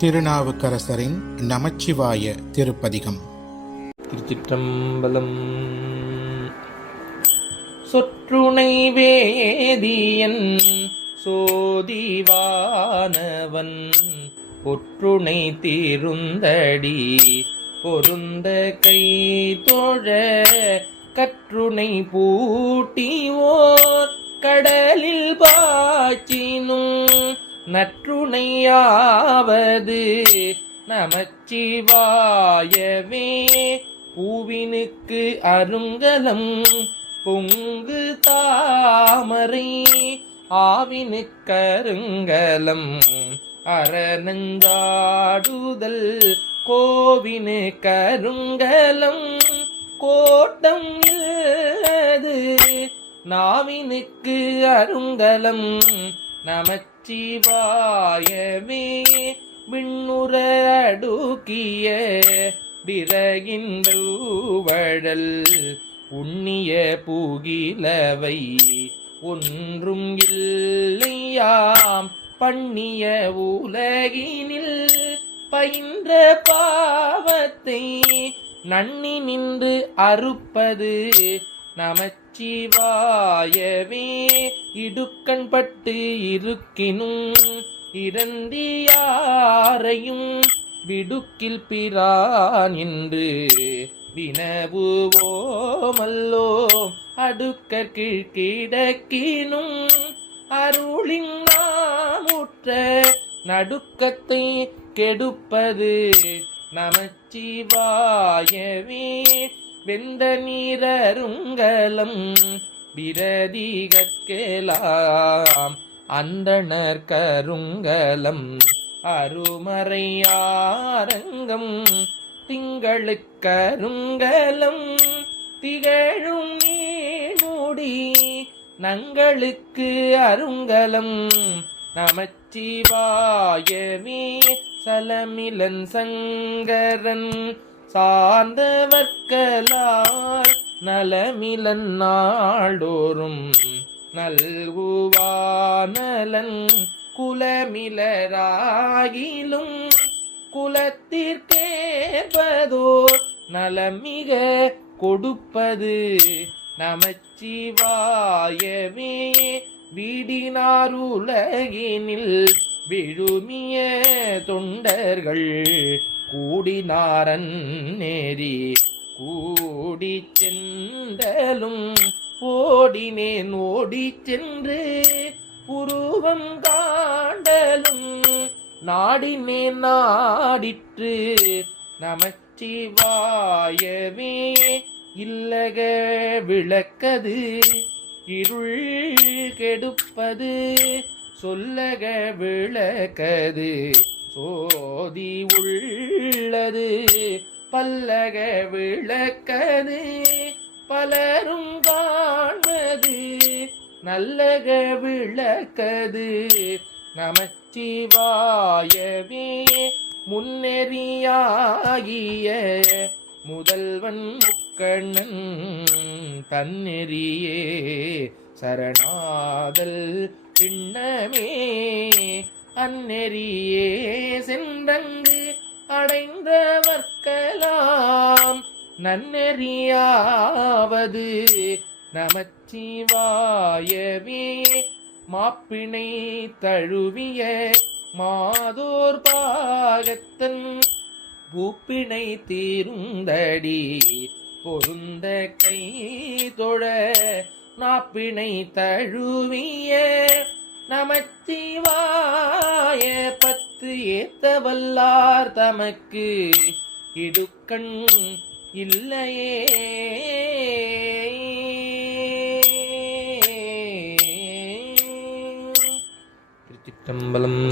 திருநாவுக்கரசரின் நமச்சிவாய திருப்பதிகம். திருச்சிற்றம்பலம். சொற்றுணை வேதியன் சோதிவானவன் ஒற்றுணை தீருந்தடி பொருந்த கை தோழ கற்றுணை பூட்டிவோர் கடலில் பாய்ச்சினும் நற்றுணையாவது நமச்சிவாயவே. பூவினுக்கு அருங்கலம் பொங்கு தாமரை ஆவினுக்கருங்கலம் அரணஞ்சாடுதல் கோவினு கருங்கலம் கோட்டம் இல்லது நாவினுக்கு அருங்கலம் நமச்சிவாயவே. விண்ணுற அடுக்கிய விறகின்றவழல் உண்ணிய புகிலவை ஒன்றும் இல்லையாம் பண்ணிய உலகினில் பயின்ற பாவத்தை நன்னி நின்று அறுப்பது நமச்சிவாயவே. இடுக்கண் பட்டு இருக்கினும் இரந்தியாரையும் விடுக்கில் பிரான் என்று வினவுவோமல்லோ. அடுக்கற்கீழ் கிடக்கினும் அருளின் நாமுற்ற நடுக்கத்தை கெடுப்பது நமச்சிவாயவே. வெந்த நீரருங்கலம் விரதிகற்கெலாம் அந்தணர் கருங்கலம் அருமறையாரங்கம் திங்களுக்கருங்கலம் திகழும் நீமுடி நங்களுக்கு அருங்கலம் நமச்சிவாயவே. சலமிலன் சங்கரன் சார்ந்தவர்க்கலால் நலமிலன் நாடோறும் நல்குவானலன் குலமிலராகிலும் குலத்திற்கேற்பதோர் நலமிக கொடுப்பது நமச்சிவாயவே. வீடினார் உலகினில் விழுமிய தொண்டர்கள் கூடினாரன் நேரி கூடி சென்றலும் ஓடினேன் ஓடி சென்று உருவம் காண்டலும் நாடினேன் நாடிற்று நமச்சிவாயவே. இல்லக விளக்கது இருள் கெடுப்பது சொல்லக விளக்கது சோதி உள்ளது பல்லக விளக்கது பலரும் காண்பது நல்லக விளக்கது நமச்சிவாயவே. முன்னெறியாகிய முதல்வன் முக்கண்ணன் தன்னெறியே சரணாதல் சின்னமே அந்நெறியே சென்றங்கு அடைந்தவர்க்கலாம் நன்னெறியாவது நமச்சிவாயவே. மாப்பிணை தழுவிய மாதோர் பாகத்தன் பூப்பிணை தீருந்தடி பொருந்த கை தொழ நாப்பிணை தழுவிய நமச்சிவாய பத்து ஏத்தவல்லார் தமக்கு இடுக்கண் இல்லையே. திருச்சிற்றம்பலம்.